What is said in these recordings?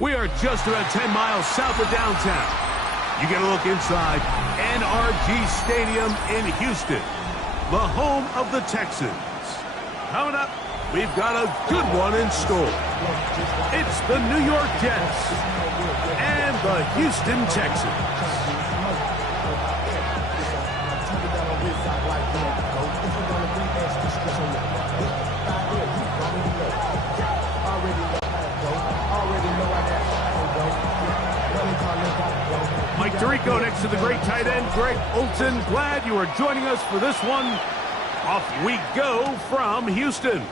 We are just about 10 miles south of downtown. You get a look inside NRG Stadium in Houston, the home of the Texans. Coming up, we've got a good one in store. It's the New York Jets and the Houston Texans. Mike Tirico next to the great tight end, Greg Olsen. Glad you are joining us for this one. Off we go from Houston.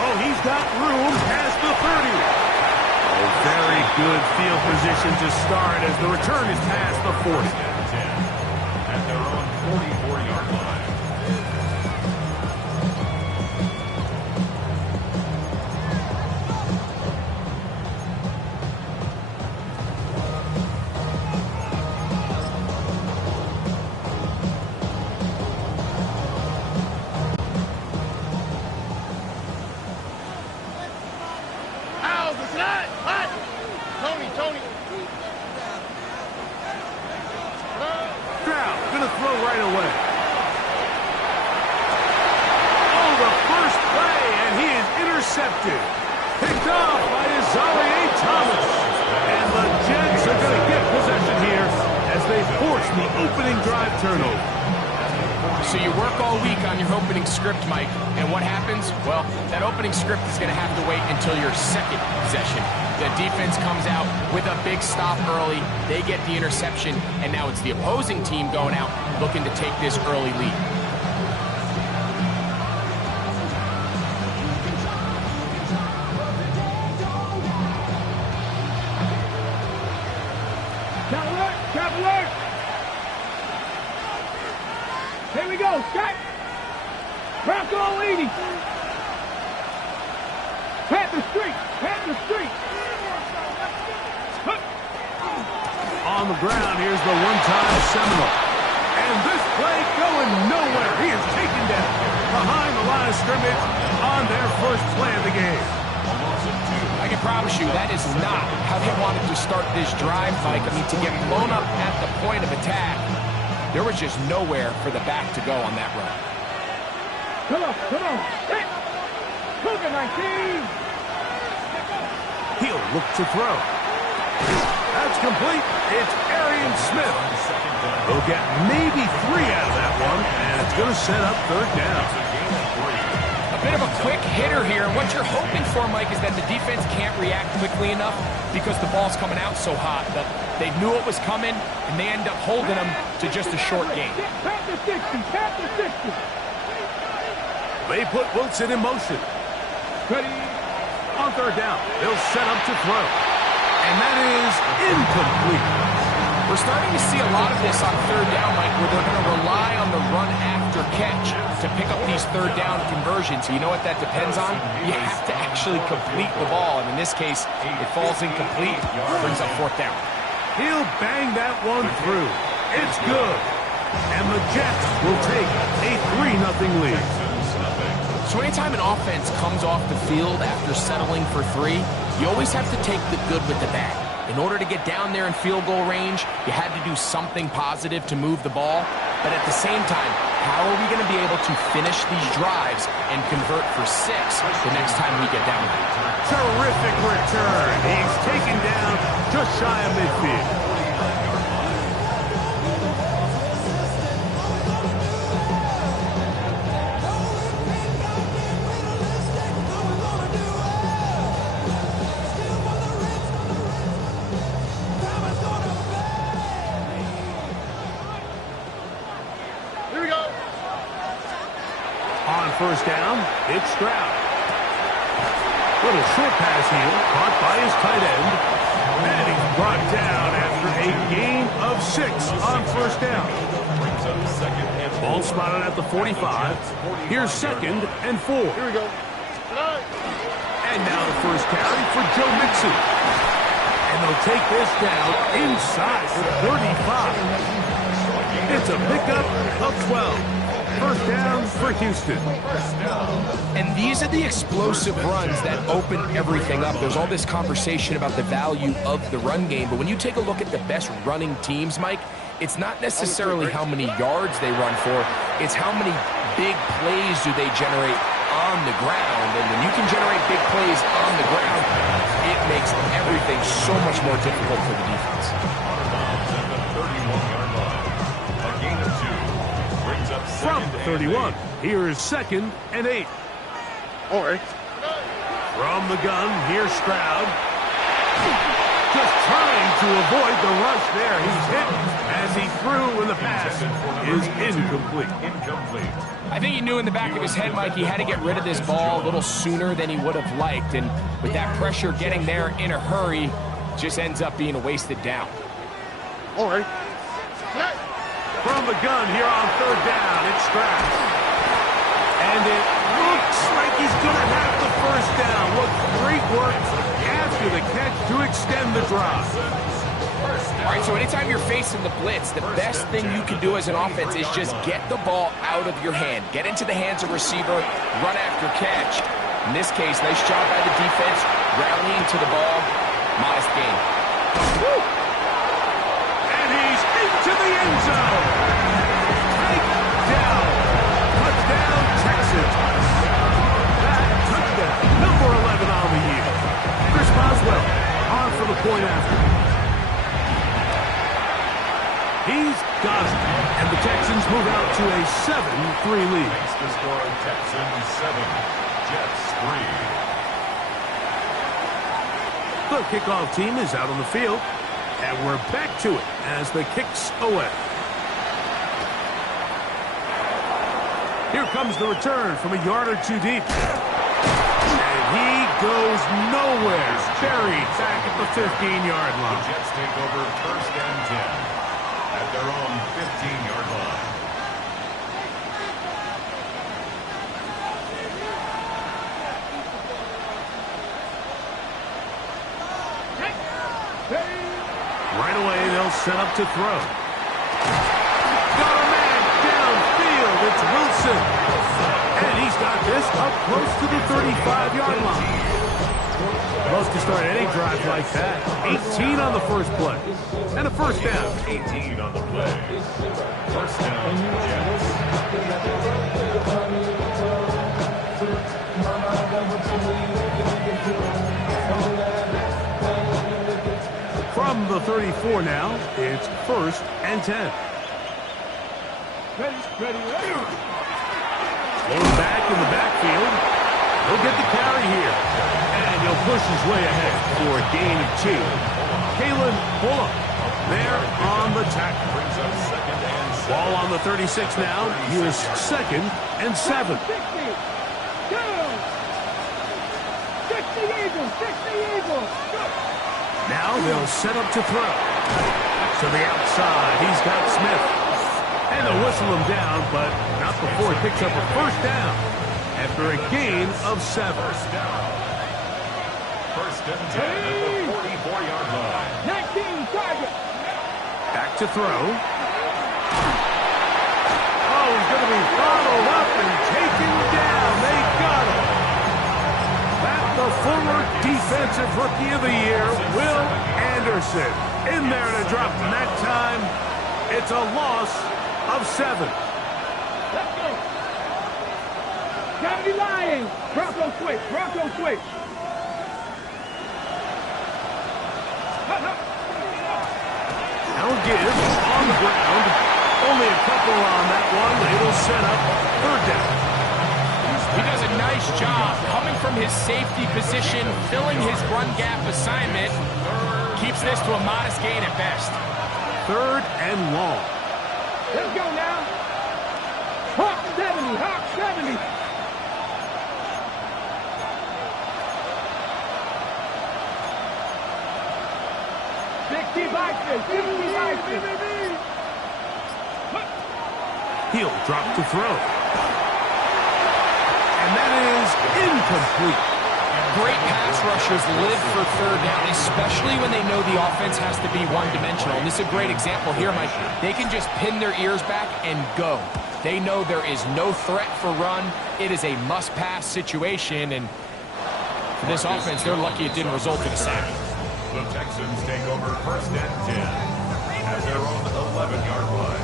Oh, he's got room past the 30. Oh, very good field position to start as the return is past the 40. At their own 44-yard line. Picked off by Isaiah Thomas. And the Jets are going to get possession here as they force the opening drive turnover. So you work all week on your opening script, Mike, and what happens? Well, that opening script is going to have to wait until your second possession. The defense comes out with a big stop early. They get the interception, and now it's the opposing team going out looking to take this early lead. Here we go, Scott. Bronco 80. Panther Street. Panther Street. On the ground, here's the one-time Seminole. And this play going nowhere. He is taken down behind the line of scrimmage on their first play of the game. I can promise you that is not how they wanted to start this drive, Mike. I mean, to get blown up at the point of attack, there was just nowhere for the back to go on that run. Come on, come on. Hey. Cougar 19. He'll look to throw. That's complete. It's Arian Smith. They'll get maybe 3 out of that one, and it's going to set up third down. A bit of a quick hitter here. What you're hoping for, Mike, is that the defense can't react quickly enough because the ball's coming out so hot. But they knew it was coming, and they end up holding them to just a short gain. Panther 60, Panther 60. They put Wilson in motion. Ready. On third down, they'll set up to throw. And that is incomplete. We're starting to see a lot of this on third down, Mike, where they're going to rely on the run after catch to pick up these third down conversions. You know what that depends on? You have to actually complete the ball. And in this case, it falls incomplete, brings up fourth down. He'll bang that one through. It's good. And the Jets will take a 3-0 lead. So anytime an offense comes off the field after settling for 3, you always have to take the good with the bad. In order to get down there in field goal range, you had to do something positive to move the ball. But at the same time, how are we going to be able to finish these drives and convert for 6 the next time we get down there? Terrific return. He's taken down just shy of midfield. First down, it's Stroud. Little short pass here, caught by his tight end. And he's brought down after a gain of 6 on first down. Ball spotted at the 45. Here's 2nd and 4. Here we go. And now the first carry for Joe Mixon. And they'll take this down inside the 35. It's a pickup of 12. First down for Houston. And these are the explosive runs that open everything up. There's all this conversation about the value of the run game, but when you take a look at the best running teams, Mike, it's not necessarily how many yards they run for, it's how many big plays do they generate on the ground. And when you can generate big plays on the ground, it makes everything so much more difficult for the defense. From the 31, here's 2nd and 8. All right. From the gun, here's Stroud. Just trying to avoid the rush there. He's hit as he threw, and the pass is incomplete. I think he knew in the back of his head, Mike, he had to get rid of this ball a little sooner than he would have liked. And with that pressure getting there in a hurry, just ends up being a wasted down. All right. From the gun here on 3rd down, it's Stroud. And it looks like he's going to have the first down. What great work after the catch to extend the drive. All right, so anytime you're facing the blitz, the best thing you can do as an offense is just get the ball out of your hand. Get into the hands of receiver, run after catch. In this case, nice job by the defense, rallying to the ball. Modest gain. Woo! And he's into the end zone. Takedown. Touchdown, Texans. That touchdown, number 11 on the year. Chris Boswell on for the point after. He's got it. And the Texans move out to a 7-3 lead. Makes the score Texans 7, Jets 3. The kickoff team is out on the field. And we're back to it as the kick's away. Here comes the return from a yard or two deep. And he goes nowhere. Buried back at the 15-yard line. The Jets take over 1st and 10 at their own 15-yard line. Right away, they'll set up to throw. Got a man downfield. It's Wilson. And he's got this up close to the 35-yard line. Supposed to start any drive like that. 18 on the first play. And a first down. 18 on the play. First down, Jets. From the 34 now, it's 1st and 10. Ready. Going back in the backfield. He'll get the carry here. And he'll push his way ahead for a gain of 2. Kalen Bullock there on the tackle. Brings up 2nd and 7. Ball on the 36 now. Here's 2nd and 7. 60 Eagles. Now they'll set up to throw. To the outside, he's got Smith. And they'll whistle him down, but not before he picks up a first down after a gain of 7. First down. 1st and 10 at the 44-yard line. 19 target. Back to throw. Oh, he's going to be followed up and taken down. They got him. That's the former defensive rookie of the year, Will Anderson. In there to drop him that time. It's a loss of 7. Let's go. Gotta be lying. Bronco switch. Now give on the ground. Only a couple on that one. It'll set up 3rd down. He does a nice job coming from his safety position, filling his run gap assignment. Keeps this to a modest gain at best. 3rd and long. Let's go now. Hawk 70. 60 He'll drop to throw. And that is incomplete. great pass rushers live for third down, especially when they know the offense has to be one-dimensional. And this is a great example here, Mike. They can just pin their ears back and go. They know there is no threat for run. It is a must-pass situation, and for this offense, they're lucky it didn't result in a sack. The Texans take over 1st and 10 at their own 11-yard line.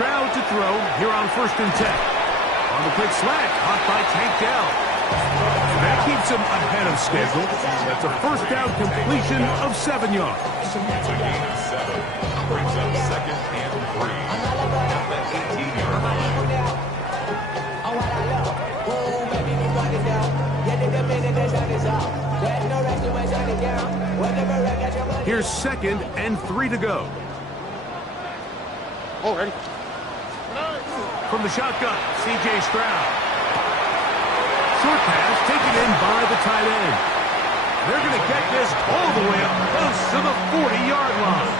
Stroud to throw here on 1st and 10. On the quick slant, caught by Tank Dell. That keeps him ahead of schedule. That's a 1st down completion of 7 yards. It's a gain of 7. Brings up 2nd and 3 at the 18-yard line. Here's 2nd and 3 to go. All ready. From the shotgun, C.J. Stroud. Short pass taken in by the tight end. They're going to get this all the way up close to the 40-yard line.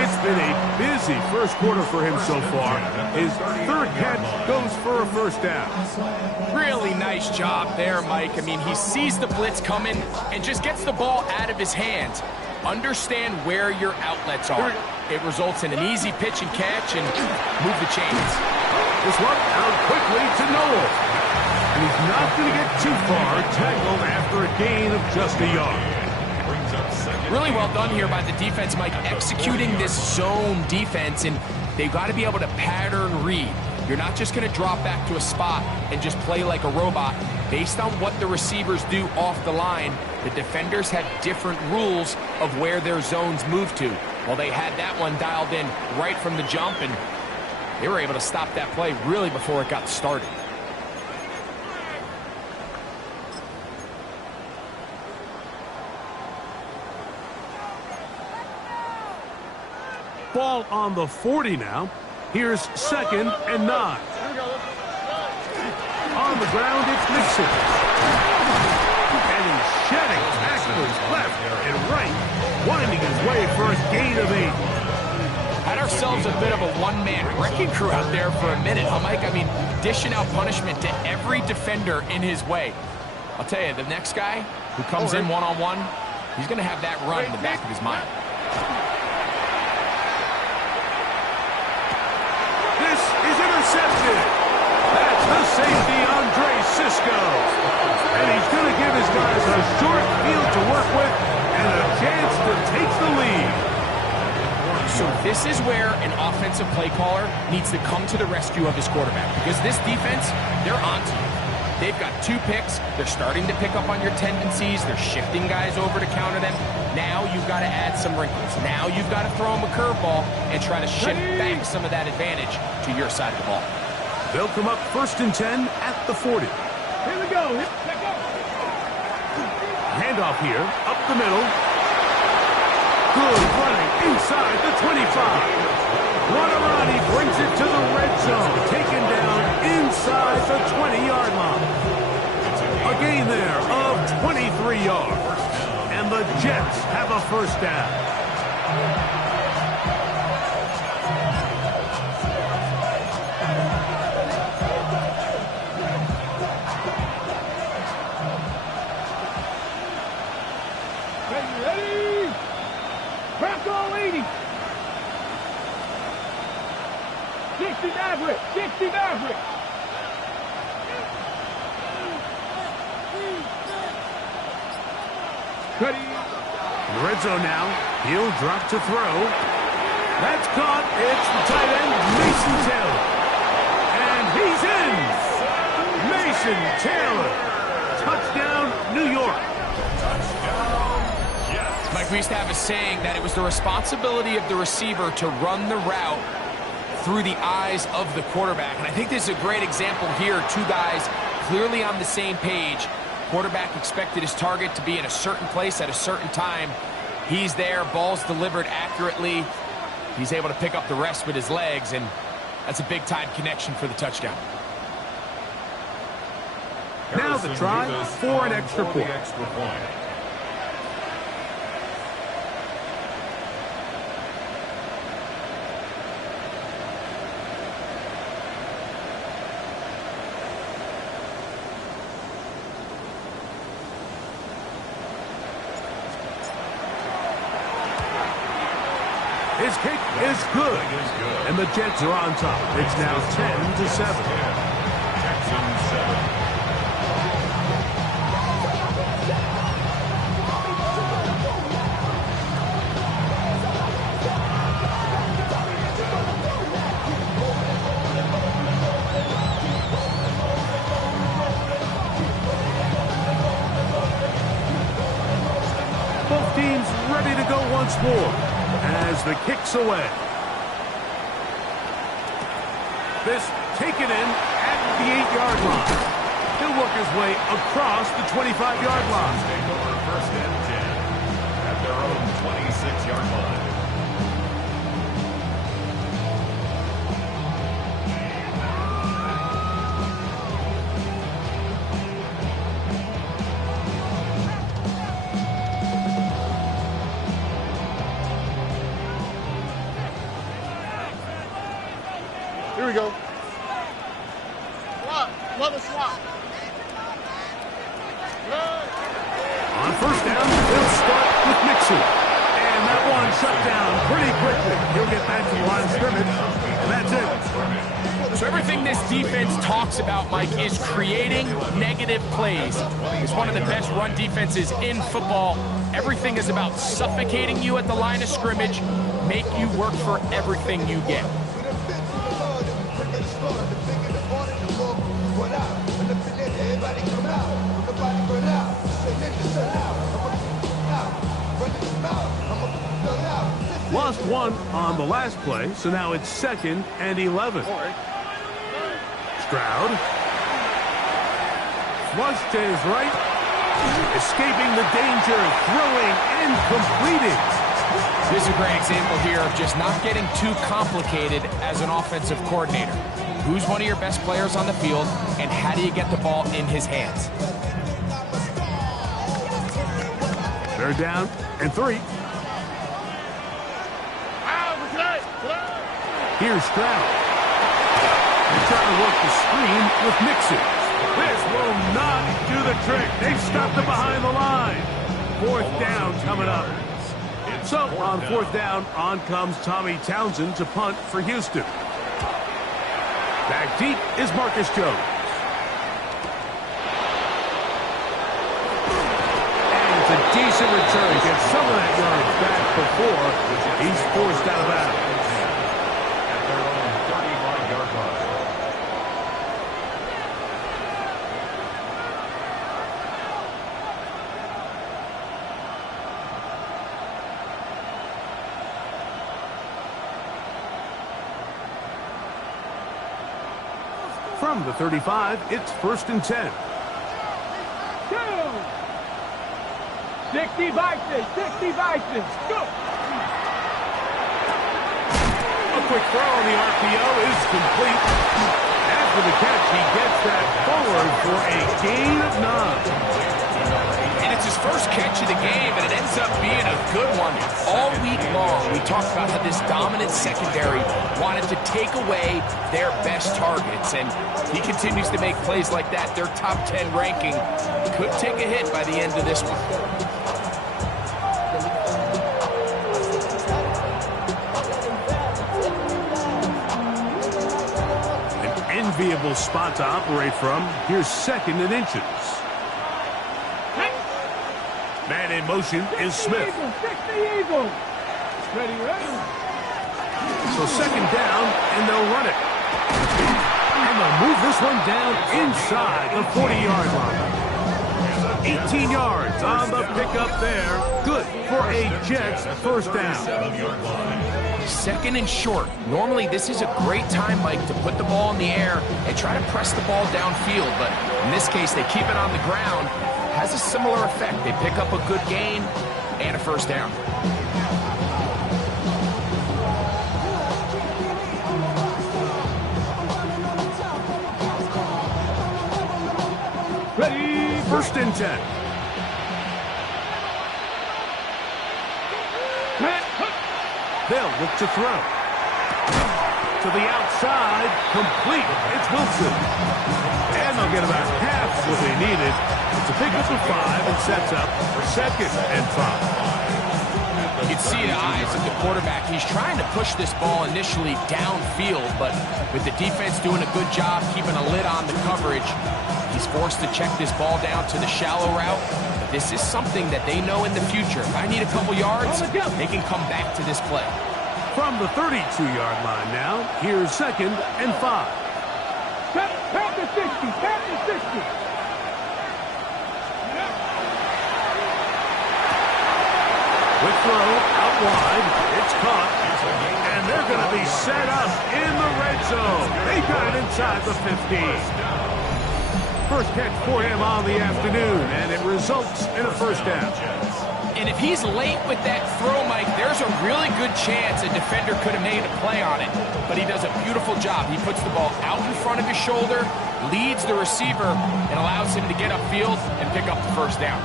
It's been a busy first quarter for him so far. His 3rd catch goes for a 1st down. Really nice job there, Mike. I mean, he sees the blitz coming and just gets the ball out of his hands. Understand where your outlets are. It results in an easy pitch and catch and move the chains. This one out quickly to Noel. And he's not going to get too far, tackled after a gain of just a yard. Really well done here by the defense, Mike, executing this zone defense, and they've got to be able to pattern read. You're not just going to drop back to a spot and just play like a robot. Based on what the receivers do off the line, the defenders have different rules of where their zones move to. Well, they had that one dialed in right from the jump, and they were able to stop that play really before it got started. Ball on the 40 now. Here's 2nd and 9. On the ground, it's Mixon. And he's shedding tacklers left and right, winding his way for a gain of 8. Had ourselves a bit of a one-man wrecking crew out there for a minute, huh, Mike? I mean, dishing out punishment to every defender in his way. I'll tell you, the next guy who comes in one-on-one, he's going to have that run in the back of his mind. This is intercepted. That's the safety, Andre Cisco. And he's going to give his guys a short field to work with and a chance to take the lead. So this is where an offensive play caller needs to come to the rescue of his quarterback, because this defense, they're onto you. They've got 2 picks. They're starting to pick up on your tendencies. They're shifting guys over to counter them. Now you've got to add some wrinkles. Now you've got to throw them a curveball and try to shift back some of that advantage to your side of the ball. They'll come up 1st and 10 at the 40. Here we go. Handoff here, up the middle. Good running inside the 25. Guanarani brings it to the red zone, taken down inside the 20-yard line. A gain there of 23 yards. And the Jets have a 1st down. Ready? Crack all 80. 60 Maverick. 60 Maverick. Ready? In the red zone now. He'll drop to throw. That's caught. It's the tight end, Mason Taylor. And he's in. Mason Taylor. Touchdown, New York. Mike, we used to have a saying that it was the responsibility of the receiver to run the route through the eyes of the quarterback. And I think this is a great example here. Two guys clearly on the same page. Quarterback expected his target to be in a certain place at a certain time. He's there, ball's delivered accurately. He's able to pick up the rest with his legs, and that's a big-time connection for the touchdown. Now the try for an extra point. His kick is good, and the Jets are on top. It's now 10-7. Texans 7. Both teams ready to go once more as the kick's away. This taken in at the 8-yard line. He'll work his way across the 25-yard line. Take over first and 10 at their own 26-yard line. Here we go. Swap. Another swap. On first down, they'll start with Mixon. And that one shut down pretty quickly. He'll get back to the line of scrimmage, and that's it. So everything this defense talks about, Mike, is creating negative plays. It's one of the best run defenses in football. Everything is about suffocating you at the line of scrimmage, make you work for everything you get. Lost one on the last play, so now it's 2nd and 11. Stroud. Flush to his right. Escaping the danger, throwing and completing. This is a great example here of just not getting too complicated as an offensive coordinator. Who's one of your best players on the field, and how do you get the ball in his hands? They're down and 3. Here's Stroud. They're trying to work the screen with Mixon. This will not do the trick. They've stopped it behind the line. 4th down coming up. So on 4th down, on comes Tommy Townsend to punt for Houston. Back deep is Marcus Jones. And it's a decent return. Gets some of that yardage back before he's forced out of bounds. At their own 35-yard line. From the 35, it's 1st and 10. 60 Vikings, 60 Vikings, go! A quick throw on the RPO is complete. After the catch, he gets that forward for a gain of 9. And it's his first catch of the game, and it ends up being a good one. All week long, we talked about how this dominant secondary wanted to take away their best targets, and he continues to make plays like that. Their top 10 ranking could take a hit by the end of this one. An enviable spot to operate from. Here's 2nd and inches. Man in motion is Smith. Eagle. Ready, ready. So 2nd down, and they'll run it. And they'll move this one down inside the 40-yard line. 18 yards on the pickup there. Good for a Jets first down. 7-yard line. Second and short. Normally, this is a great time, Mike, to put the ball in the air and try to press the ball downfield. But in this case, they keep it on the ground. Has a similar effect. They pick up a good gain and a first down. Ready, first and 10. They'll look to throw. To the outside, complete. It's Wilson. And they'll get about half what they needed. It's a pickup of 5 and sets up for second and 5. You can see the eyes of the quarterback. He's trying to push this ball initially downfield, but with the defense doing a good job keeping a lid on the coverage, he's forced to check this ball down to the shallow route. But this is something that they know in the future. If I need a couple yards, they can come back to this play. From the 32-yard line now, here's second and 5. Tap the 60, tap the 60. Quick throw out wide. It's caught. And they're going to be set up in the red zone. They got it inside the 15. First catch for him on the afternoon, and it results in a first down. And if he's late with that throw, Mike, there's a really good chance a defender could have made a play on it. But he does a beautiful job. He puts the ball out in front of his shoulder, leads the receiver, and allows him to get upfield and pick up the first down.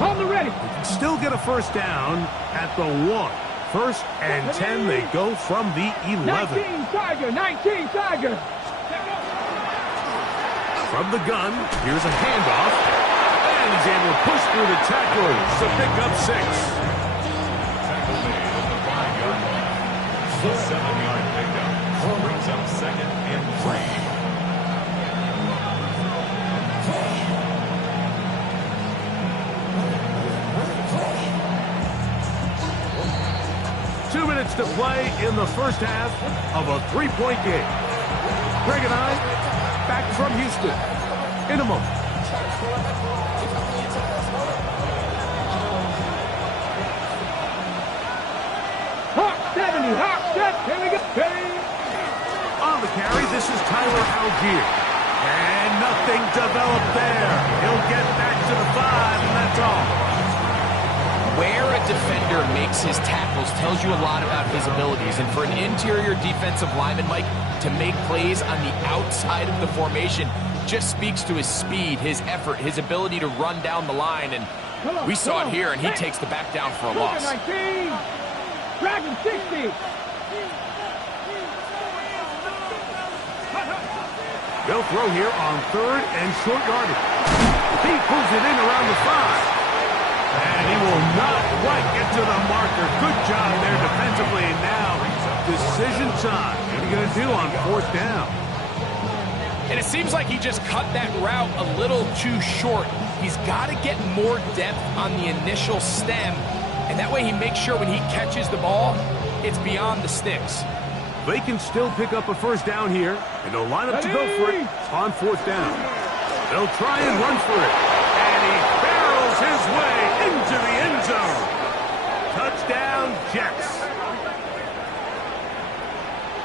On the ready. Still get a first down at the 1. First and 10, they go from the 11. 19 Tiger. From the gun, here's a handoff. And he's able to push through the tacklers to pick up 6. Tackle made at the 5-yard line. The 7-yard pickup brings up second and 3. 2 minutes to play in the first half of a 3-point game. Greg and I, back from Houston in a moment. Hawk 70, Hawk 70. Here we go. On the carry, this is Tyler Algier. And nothing developed there. He'll get back to the 5, and that's all. Where a defender makes his tackles tells you a lot about his abilities. And for an interior defensive lineman, Mike, to make plays on the outside of the formation just speaks to his speed, his effort, his ability to run down the line. And we saw it here, and he takes the back down for a loss. 19. Dragon 60. They'll throw here on 3rd and short yardage. He pulls it in around the 5. And he will not quite get to the marker. Good job there defensively. And now, decision time. What are you going to do on 4th down? And it seems like he just cut that route a little too short. He's got to get more depth on the initial stem. And that way he makes sure when he catches the ball, it's beyond the sticks. They can still pick up a first down here. And they'll line up to go for it on 4th down. They'll try and run for it. And he barrels his way into the end zone. Touchdown, Jets.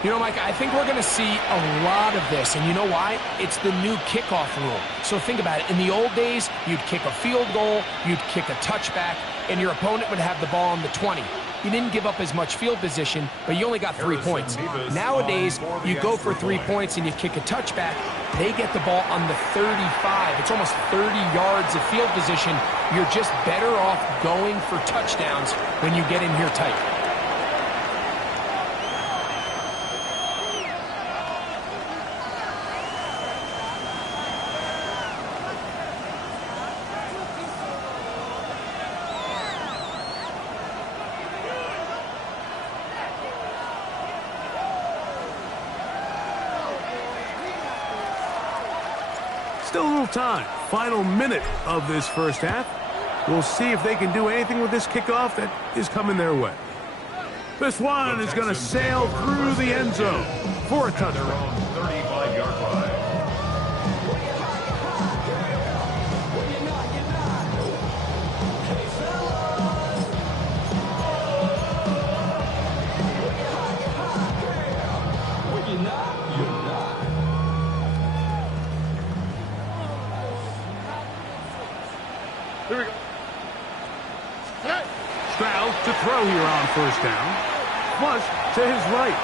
You know, Mike, I think we're going to see a lot of this. And you know why? It's the new kickoff rule. So think about it. In the old days, you'd kick a field goal, you'd kick a touchback, and your opponent would have the ball on the 20. You didn't give up as much field position, but you only got 3 points. Nowadays, you go for 3 points and you kick a touchback. They get the ball on the 35. It's almost 30 yards of field position. You're just better off going for touchdowns when you get in here tight. Still a little time. Final minute of this first half. We'll see if they can do anything with this kickoff that is coming their way. This one is going to sail through the end zone for a At their touchdown. own 35-yard line. Here we go. Hey. Stroud to throw here on first down. Flush to his right.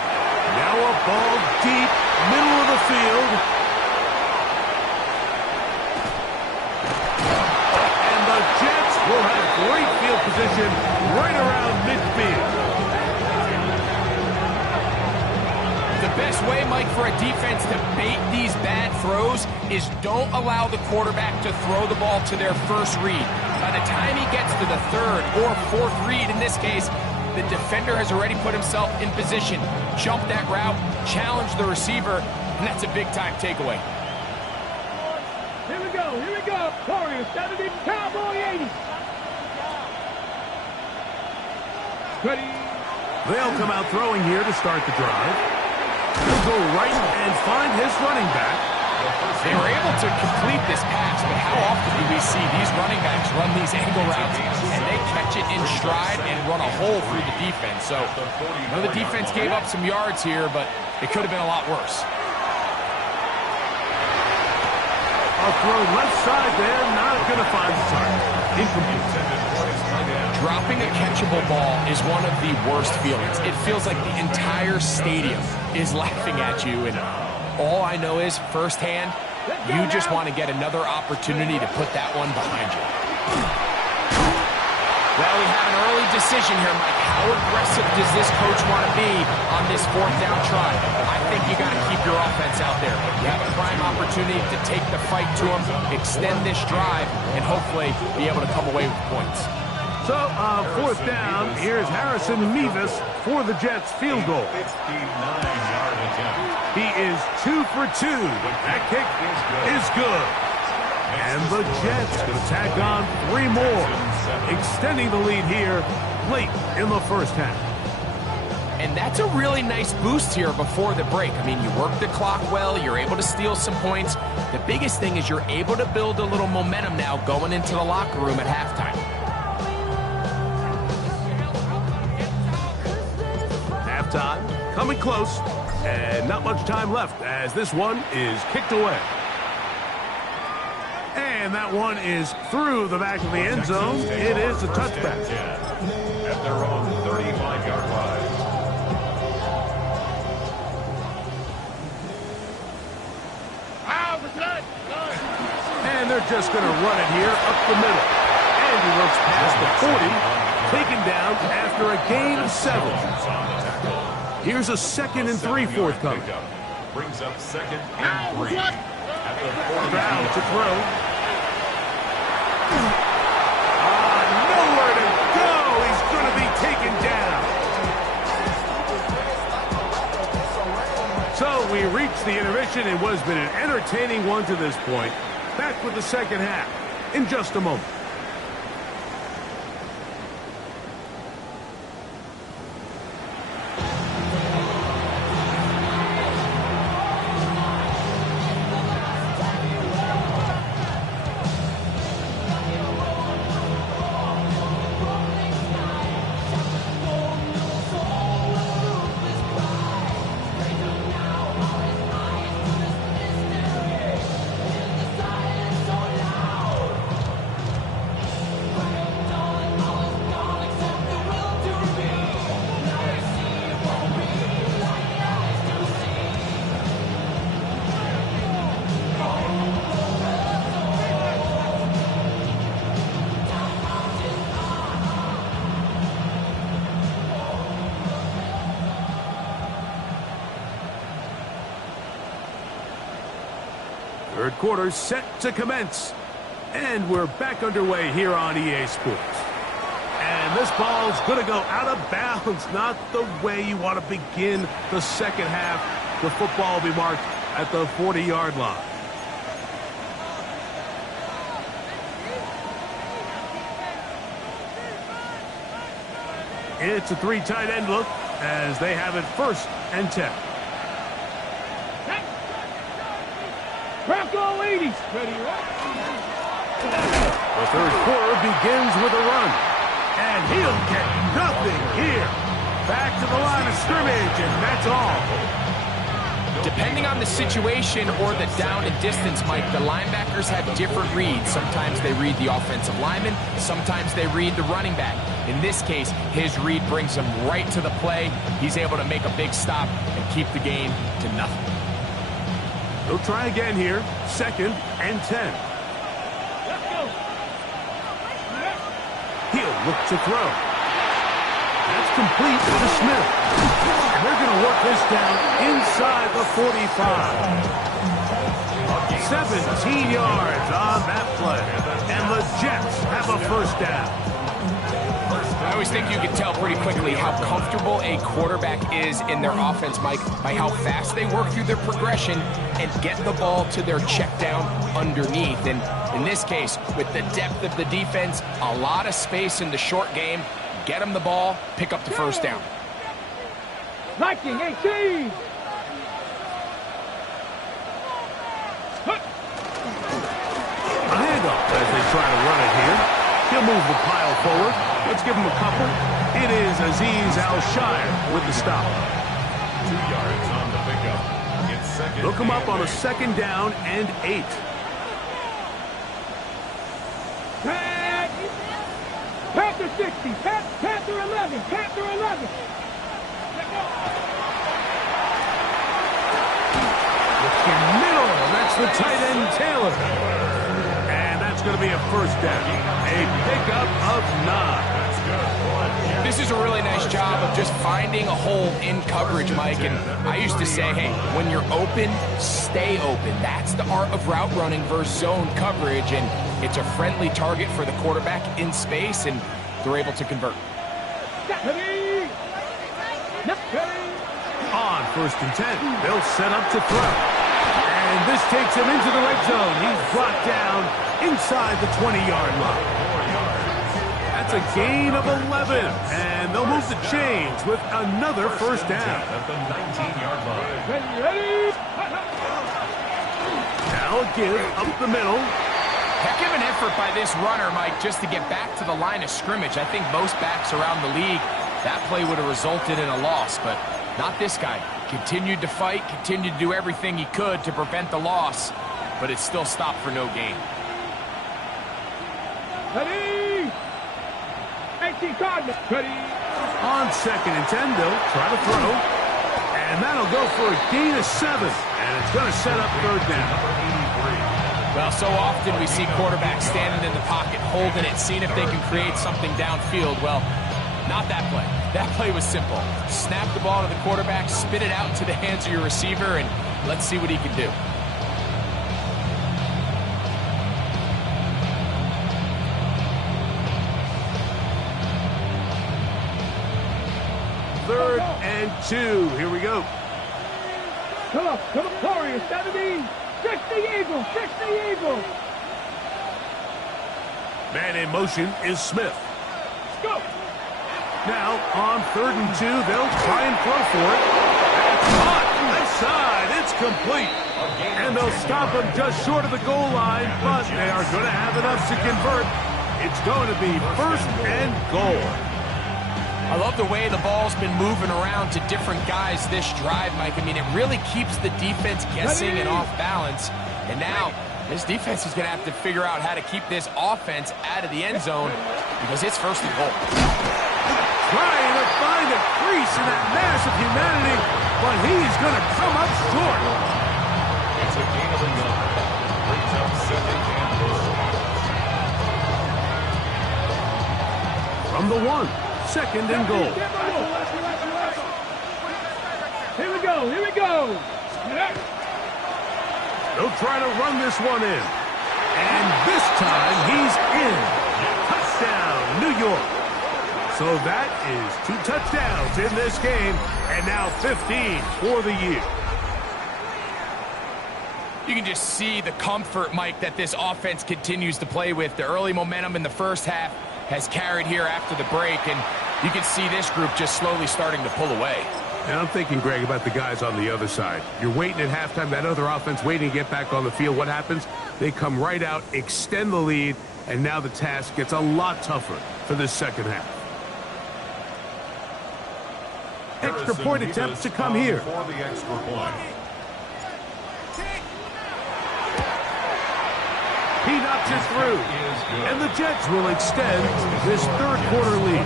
Now a ball deep, middle of the field. And the Jets will have great field position right around midfield. The best way, Mike, for a defense to bait these bad throws is don't allow the quarterback to throw the ball to their first read. By the time he gets to the third or fourth read, in this case, the defender has already put himself in position, jumped that route, challenged the receiver, and that's a big-time takeaway. Here we go, here we go. Warriors 70, Cowboy 80. Ready. They'll come out throwing here to start the drive. He'll go right and find his running back. They were able to complete this pass, but how often do we see these running backs run these angle routes and they catch it in stride and run a hole through the defense? So, I know the defense gave up some yards here, but it could have been a lot worse. A throw left side there, not going to find the target. Incomplete. Dropping a catchable ball is one of the worst feelings. It feels like the entire stadium is laughing at you, and all I know is firsthand, you just want to get another opportunity to put that one behind you. Well, we have an early decision here, Mike. How aggressive does this coach want to be on this fourth down try? I think you got to keep your offense out there. You have a prime opportunity to take the fight to them, extend this drive, and hopefully be able to come away with points. So, fourth down, here's Harrison Mevis for the Jets field goal. 59-yard attempt. He is 2 for 2. That kick is good. And the Jets going to tack on 3 more, extending the lead here late in the first half. And that's a really nice boost here before the break. I mean, you work the clock well, you're able to steal some points. The biggest thing is you're able to build a little momentum now going into the locker room at halftime. Halftime coming close, and not much time left as this one is kicked away. And that one is through the back of the end zone. It is a touchback. At their own 35-yard line. And they're just going to run it here up the middle. And he looks past the 40, taken down after a gain of 7. Here's a 2nd and 3 forthcoming. Brings up 2nd and 3. At the 40. Stroud to throw. Nowhere to go. He's going to be taken down. So we reached the intermission in what has been an entertaining one to this point. Back with the second half in just a moment. Third quarter set to commence. And we're back underway here on EA Sports. And this ball's going to go out of bounds. Not the way you want to begin the second half. The football will be marked at the 40-yard line. It's a 3 tight end look. as they have it 1st and 10. Crack all 80s. Ready, The 3rd quarter begins with a run. And he'll get nothing here. Back to the line of scrimmage, and that's all. Depending on the situation or the down and distance, Mike, the linebackers have different reads. Sometimes they read the offensive lineman. Sometimes they read the running back. In this case, his read brings him right to the play. He's able to make a big stop and keep the game to nothing. They'll try again here. 2nd and 10. Let's go. He'll look to throw. That's complete to Smith. And they're going to work this down inside the 45. 17 yards on that play. And the Jets have a 1st down. I always think you can tell pretty quickly how comfortable a quarterback is in their offense, Mike, by how fast they work through their progression and get the ball to their check down underneath. And in this case, with the depth of the defense, a lot of space in the short game, get them the ball, pick up the 1st down. Viking 18. A handoff as they try to run it here. He'll move the pile forward. Let's give him a couple. It is Azeez Al-Shire with the stop. 2 yards on the pickup. It's 2nd. Look him up on a 2nd down and 8. Panther 60. Panther 11. Panther 11. Looking middle. That's the tight end, Taylor. And that's going to be a 1st down. A pickup of 9. This is a really nice job of just finding a hole in coverage, Mike. And I used to say, hey, when you're open, stay open. That's the art of route running versus zone coverage. And it's a friendly target for the quarterback in space, and they're able to convert. On 1st and 10, they'll set up to throw. And this takes him into the red zone. He's brought down inside the 20-yard line. That's a gain of 11, and they'll move the chains with another 1st down. At the 19-yard line. Ready. Now a give up the middle. Heck of an effort by this runner, Mike, just to get back to the line of scrimmage. I think most backs around the league, that play would have resulted in a loss, but not this guy. Continued to fight, continued to do everything he could to prevent the loss, but it still stopped for no gain. Ready. 18 Cardinals. Ready. On 2nd and 10, they'll try to throw. And that'll go for a gain of 7. And it's going to set up 3rd down. Well, so often we see quarterbacks standing in the pocket, holding it, seeing if they can create something downfield. Well, not that play. That play was simple. Snap the ball to the quarterback, spit it out into the hands of your receiver, and let's see what he can do. Third and 2. Here we go. Come on, Warriors, 70. 60 Eagles, 60 Eagles. Man in motion is Smith. Let's go. Now, on 3rd and 2, they'll try and throw for it. That's caught. Left side. It's complete. And they'll stop him just short of the goal line, but they are going to have enough to convert. It's going to be 1st and goal. I love the way the ball's been moving around to different guys this drive, Mike. I mean, it really keeps the defense guessing and off balance. And now, this defense is going to have to figure out how to keep this offense out of the end zone because it's 1st and goal. Trying to find a crease in that mass of humanity, but he's going to come up short. It's a gain of 11. Brings up 2nd and goal. From the 1, 2nd and goal. Here we go, here we go. They'll try to run this one in. And this time he's in. Touchdown, New York. So that is 2 touchdowns in this game, and now 15 for the year. You can just see the comfort, Mike, that this offense continues to play with. The early momentum in the first half has carried here after the break, and You can see this group just slowly starting to pull away. And I'm thinking, Greg, about the guys on the other side. You're waiting at halftime, that other offense waiting to get back on the field. What happens? They come right out, extend the lead, and now the task gets a lot tougher for this second half. Extra point attempt to come here. For the extra point. He knocks it through. And the Jets will extend this third quarter lead.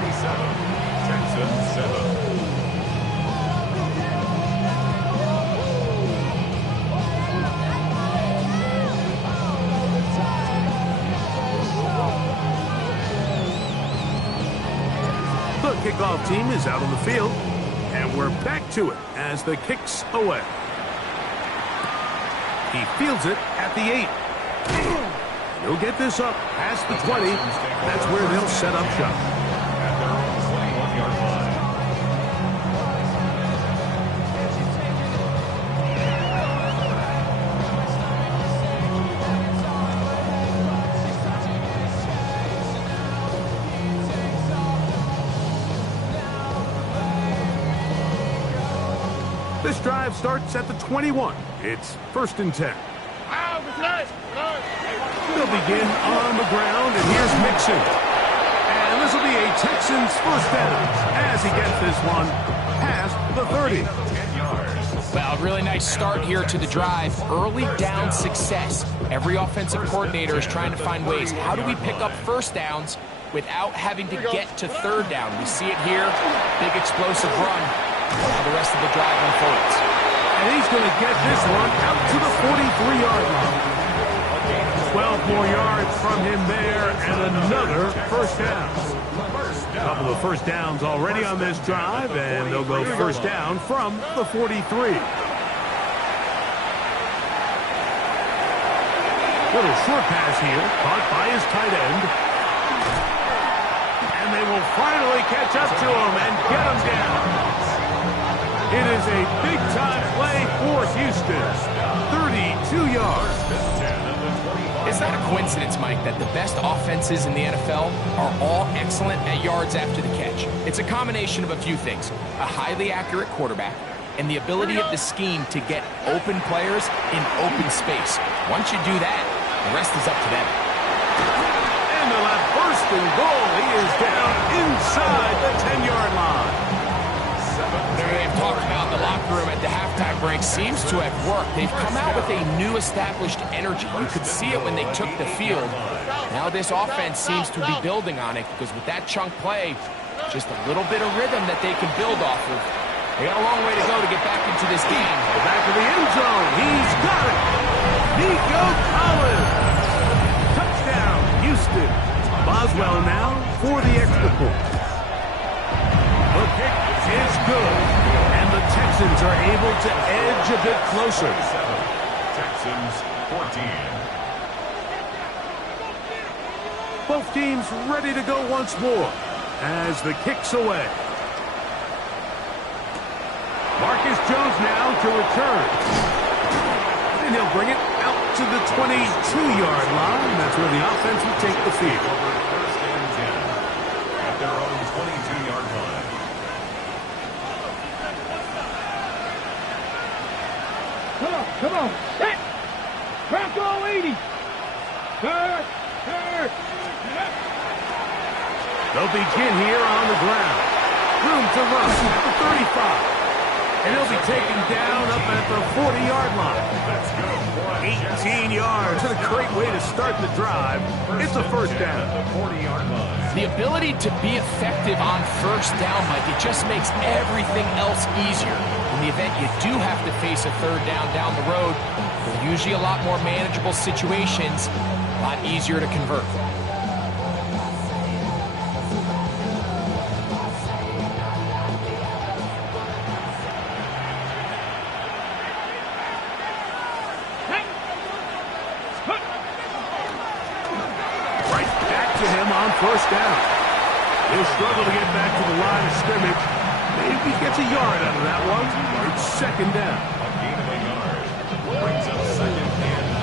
Texans 7. The kickoff team is out on the field, and we're back to it as the kick's away. He fields it at the 8. He'll get this up past the 20. That's where they'll set up shop. At their own 21-yard line. This drive starts at the 21. It's 1st and 10. They'll begin on the ground, and here's Mixon. And this will be a Texans first down as he gets this one past the 30. Well, really nice start here to the drive. Early down success. Every offensive coordinator is trying to find ways. How do we pick up first downs without having to get to third down? We see it here. Big explosive run. Now the rest of the drive unfolds. And he's going to get this one out to the 43-yard line. 12 more yards from him there, and another first down. A couple of first downs already on this drive, and they'll go first down from the 43. Little short pass here, caught by his tight end. And they will finally catch up to him and get him down. It is a big-time play for Houston. 32 yards. It's not a coincidence, Mike, that the best offenses in the NFL are all excellent at yards after the catch. It's a combination of a few things. A highly accurate quarterback and the ability of the scheme to get open players in open space. Once you do that, the rest is up to them. And they'll have first and goal. He is down inside the 10-yard line. They've talked about the locker room at the halftime break seems to have worked. They've come out with a new established energy. You could see it when they took the field. Now this offense seems to be building on it because with that chunk play, just a little bit of rhythm that they can build off of. They got a long way to go to get back into this game. Back to the end zone. He's got it. Nico Collins. Touchdown, Houston. Boswell now for the extra point. The kick is good, and the Texans are able to edge a bit closer. Texans 14. Both teams ready to go once more as the kick's away. Marcus Jones now to return. And he'll bring it out to the 22-yard line. That's where the offense will take the field. First and 10 at their own 22-yard line. Come on. Set. Bronco 80. Third. They'll begin here on the ground. Room to run at the 35. And he'll be taken down up at the 40-yard line. Let's go. 18 yards. And a great way to start the drive. It's a first down. The 40-yard line. The ability to be effective on first down, Mike, it just makes everything else easier. In the event you do have to face a third down the road, they're usually a lot more manageable situations, a lot easier to convert. Right back to him on first down. He'll struggle to get back to the line of scrimmage. Maybe gets a yard out of that one. It's second down. A gain of a yard. Brings up second and 9.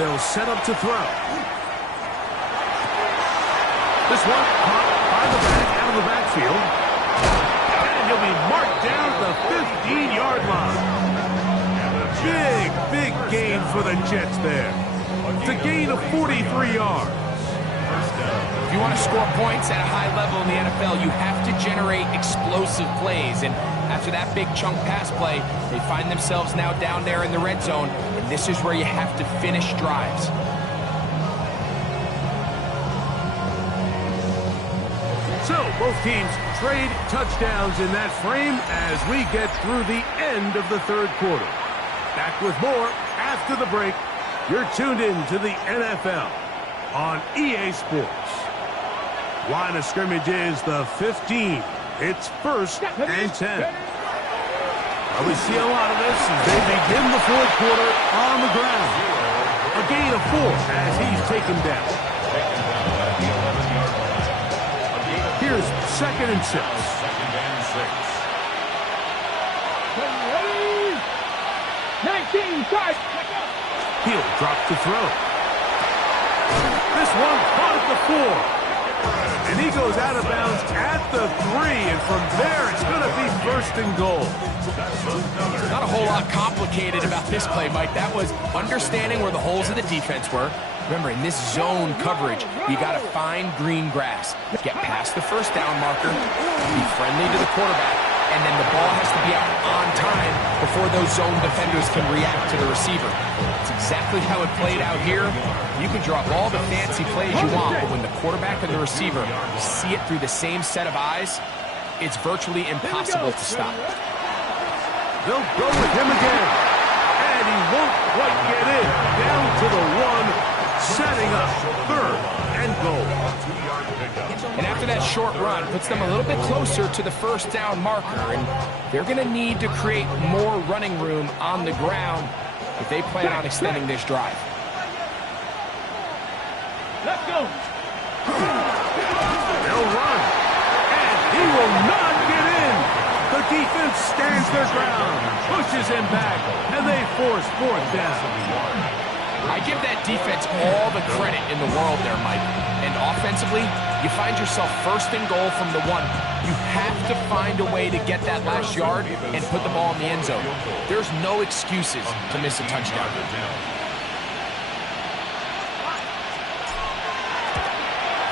they'll set up to throw. This one caught by the back out of the backfield. And he'll be marked down at the 15-yard line. Big gain for the Jets there. It's a gain of 43 yards. If you want to score points at a high level in the NFL, you have to generate explosive plays. And after that big chunk pass play, they find themselves now down there in the red zone. And this is where you have to finish drives. So both teams trade touchdowns in that frame as we get through the end of the third quarter. Back with more after the break. You're tuned in to the NFL on EA Sports. Line of scrimmage is the 15. It's 1st and 10. Well, we see a lot of this as they begin the fourth quarter on the ground. A gain of 4 as he's taken down. Here's 2nd and 6. Ready? 19, start. He'll drop to throw. This one caught at the 4. And he goes out of bounds at the 3. And from there, it's going to be 1st and goal. Not a whole lot complicated about this play, Mike. That was understanding where the holes of the defense were. Remember, in this zone coverage, you got to find green grass. Get past the first down marker, be friendly to the quarterback, and then the ball has to be out on time before those zone defenders can react to the receiver. It's exactly how it played out here. You can draw up all the fancy plays you want, but when the quarterback and the receiver see it through the same set of eyes, it's virtually impossible to stop. They'll go with him again. And he won't quite get in. Down to the 1. Setting up 3rd and goal. And after that short run, puts them a little bit closer to the first down marker. And they're going to need to create more running room on the ground if they plan on extending this drive. Let's go. They'll run. And he will not get in. The defense stands their ground, pushes him back, and they force 4th down. I give that defense all the credit in the world there, Mike. And offensively, you find yourself 1st and goal from the 1. You have to find a way to get that last yard and put the ball in the end zone. There's no excuses to miss a touchdown.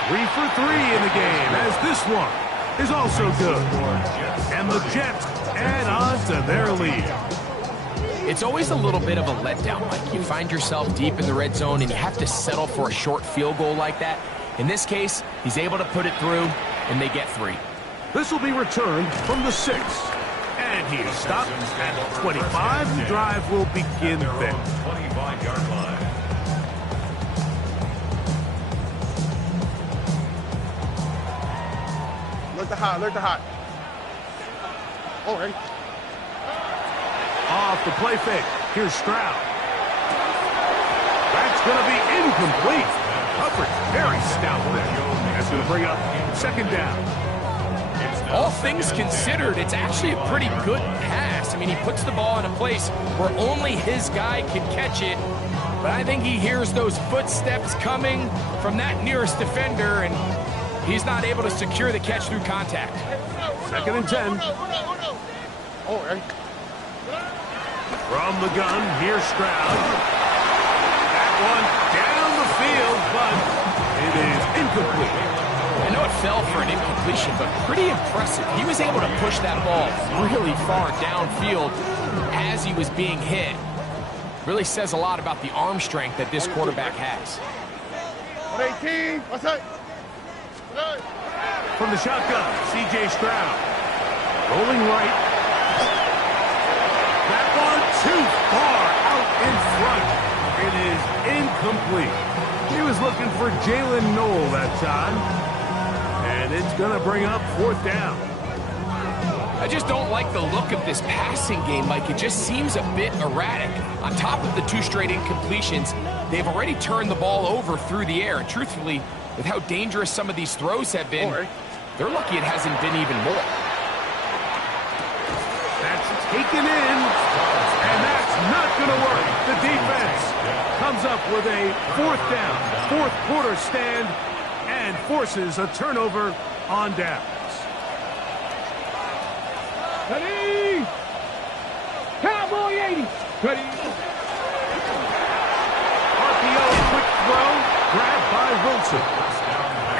3 for 3 in the game as this one is also good. And the Jets add on to their lead. It's always a little bit of a letdown, Mike. You find yourself deep in the red zone and you have to settle for a short field goal like that. In this case, he's able to put it through and they get 3. This will be returned from the 6. And he is stopped at the 25. The drive will begin then. 25-yard line. Alert the hot. All right. Off the play fake. Here's Stroud. That's going to be incomplete. Coverage very stout there. That's going to bring up 2nd down. All things considered, it's actually a pretty good pass. I mean, he puts the ball in a place where only his guy can catch it. But I think he hears those footsteps coming from that nearest defender, and he's not able to secure the catch through contact. 2nd and 10. All right. From the gun, here's Stroud. That one down the field, but it is incomplete. I know it fell for an incompletion, but pretty impressive. He was able to push that ball really far downfield as he was being hit. Really says a lot about the arm strength that this quarterback has. 118. What's that? From the shotgun, C.J. Stroud. Rolling right. That one too far out in front. It is incomplete. He was looking for Jalen Noel that time. And it's going to bring up 4th down. I just don't like the look of this passing game, Mike. It just seems a bit erratic. On top of the 2 straight incompletions, they've already turned the ball over through the air. And truthfully, with how dangerous some of these throws have been, they're lucky it hasn't been even more. That's taken in, and that's not going going to work. The defense comes up with a fourth down, fourth quarter stand, and forces a turnover on downs. Ready? Cowboy 80. Ready? RPO, quick throw, grabbed by Wilson.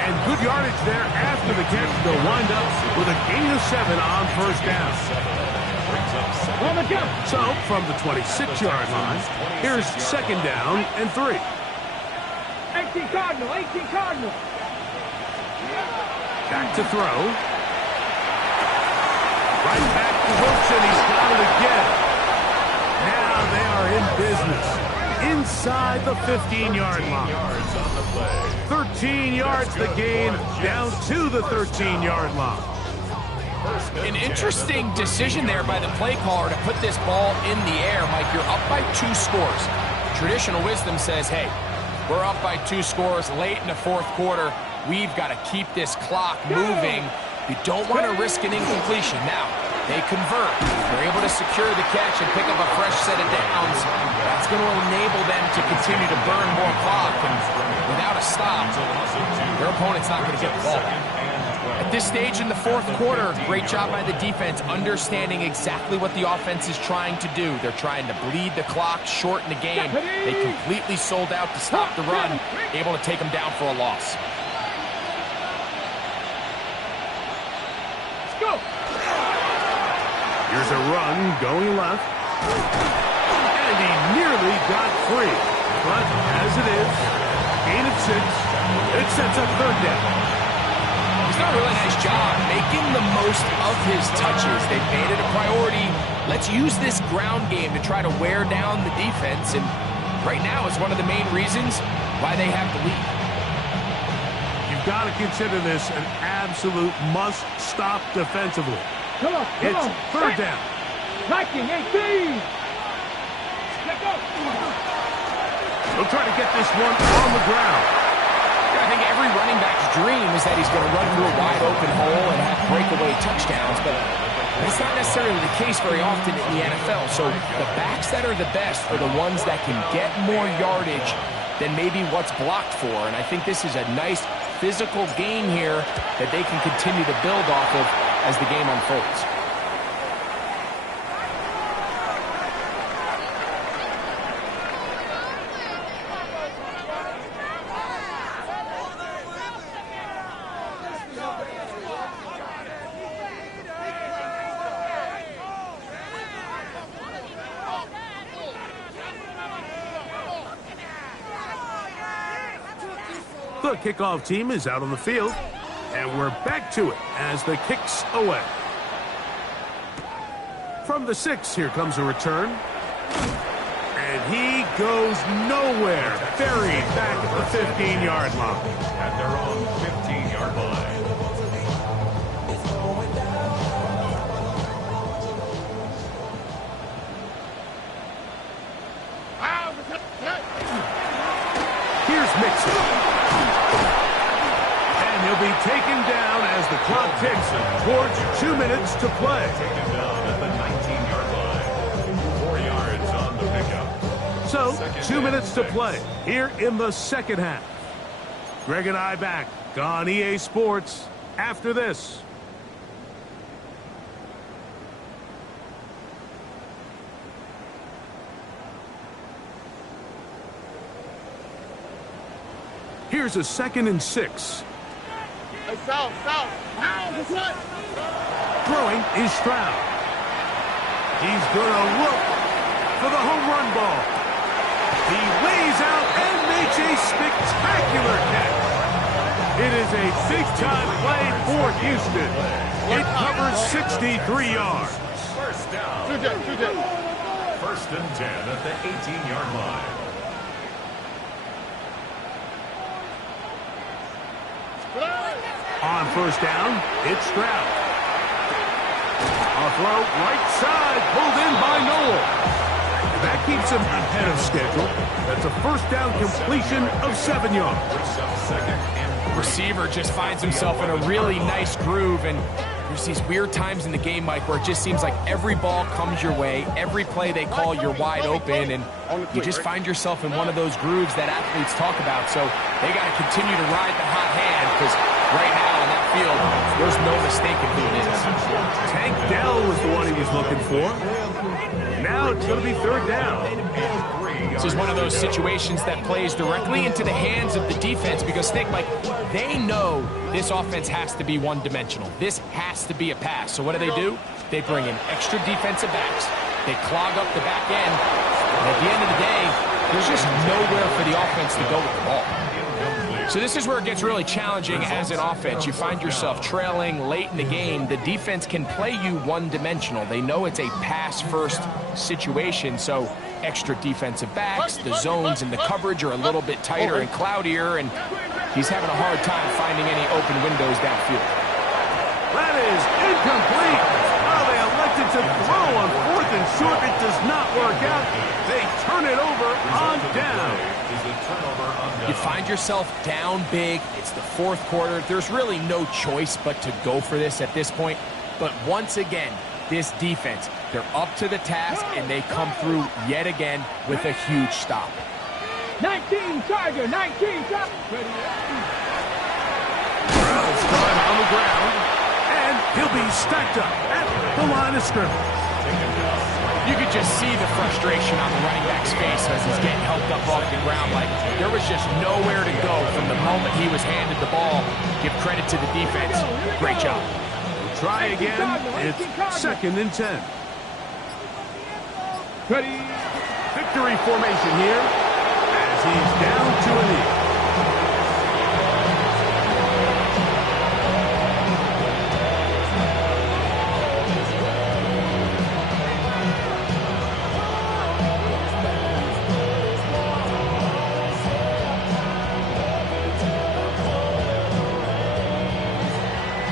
And good yardage there after the catch. They'll wind up with a gain of 7 on first down. On the jump. So, from the 26-yard line, here's second down and 3. 18 Cardinal, 18 Cardinal. Back to throw. Right back to Wilson. He's got it again. Now they are in business. Inside the 15-yard line. 13 yards the gain, down to the 13-yard line. An interesting decision there by the play caller to put this ball in the air. Mike, you're up by 2 scores. Traditional wisdom says, hey, we're up by 2 scores late in the fourth quarter. We've got to keep this clock moving. You don't want to risk an incompletion. Now, they convert. They're able to secure the catch and pick up a fresh set of downs. That's going to enable them to continue to burn more clock. And without a stop, their opponent's not going to get the ball. At this stage in the fourth quarter, great job by the defense understanding exactly what the offense is trying to do. They're trying to bleed the clock, shorten the game. They completely sold out to stop the run, able to take them down for a loss. Here's a run going left. And he nearly got free. But as it is, gain of 6. It sets up third down. He's done a really nice job making the most of his touches. They've made it a priority. Let's use this ground game to try to wear down the defense. And right now is one of the main reasons why they have the lead. You've got to consider this an absolute must-stop defensively. Come on, come It's on. third down. Liking 18. Let's go. They'll try to get this one on the ground. I think every running back's dream is that he's going to run through a wide open hole and have breakaway touchdowns, but that's not necessarily the case very often in the NFL. So the backs that are the best are the ones that can get more yardage than maybe what's blocked for. And I think this is a nice physical gain here that they can continue to build off of as the game unfolds. The kickoff team is out on the field, and we're back to it as the kick's away. From the 6, here comes a return. And he goes nowhere, buried back at the 15-yard line. At their own 15-yard line. Here's Mixon. And he'll be taken down as the clock ticks towards 2 minutes to play. Taken down at the 19-yard line. 4 yards on the pickup. So, 2 minutes to play here in the second half. Greg and I back on EA Sports after this. Here's a 2nd and 6. Hey, South. Throwing is Stroud. He's going to look for the home run ball. He lays out and makes a spectacular catch. It is a big-time play for Houston. It covers 63 yards. First down. 2 First and 10 at the 18-yard line. On first down, it's Stroud. A throw right side, pulled in by Noel. That keeps him ahead of schedule. That's a first down completion of 7 yards. Receiver just finds himself in a really nice groove, and There's these weird times in the game, Mike, where it just seems like every ball comes your way, every play they call, you're wide open, and you just find yourself in one of those grooves that athletes talk about. So they got to continue to ride the hot hand, because right now in that field, there's no mistaking who it is. Tank Dell was the one he was looking for. Now it's going to be third down. This is one of those situations that plays directly into the hands of the defense, because think, Mike, they know this offense has to be one-dimensional. This has to be a pass. So what do? They bring in extra defensive backs. They clog up the back end. And at the end of the day, there's just nowhere for the offense to go with the ball. So this is where it gets really challenging as an offense. You find yourself trailing late in the game. The defense can play you one-dimensional. They know it's a pass-first situation, so extra defensive backs, the zones and the coverage are a little bit tighter and cloudier, and he's having a hard time finding any open windows downfield. That is incomplete. Well, they elected to throw on 4th and short. It does not work out. They turn it over on down. You find yourself down big. It's the 4th quarter. There's really no choice but to go for this at this point. But once again, this defense, they're up to the task, and they come through yet again with a huge stop. 19 Tiger, 19 Tiger. Travels time on the ground, and he'll be stacked up at the line of scrimmage. You could just see the frustration on the running back's face as he's getting helped up off the ground. Like, there was just nowhere to go from the moment he was handed the ball. Give credit to the defense. Great job. Try again. It's 2nd and 10. Ready. Victory formation here as he's down to a knee.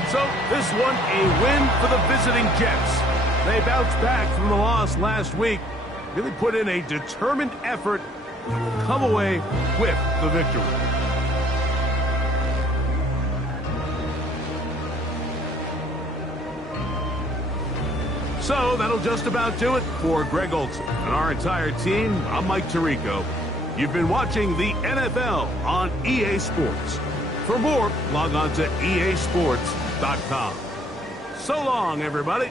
So this one a win for the visiting Jets. They bounced back from the loss last week. Really put in a determined effort to come away with the victory. So that'll just about do it for Greg Olson and our entire team. I'm Mike Tirico. You've been watching the NFL on EA Sports. For more, log on to easports.com. So long, everybody.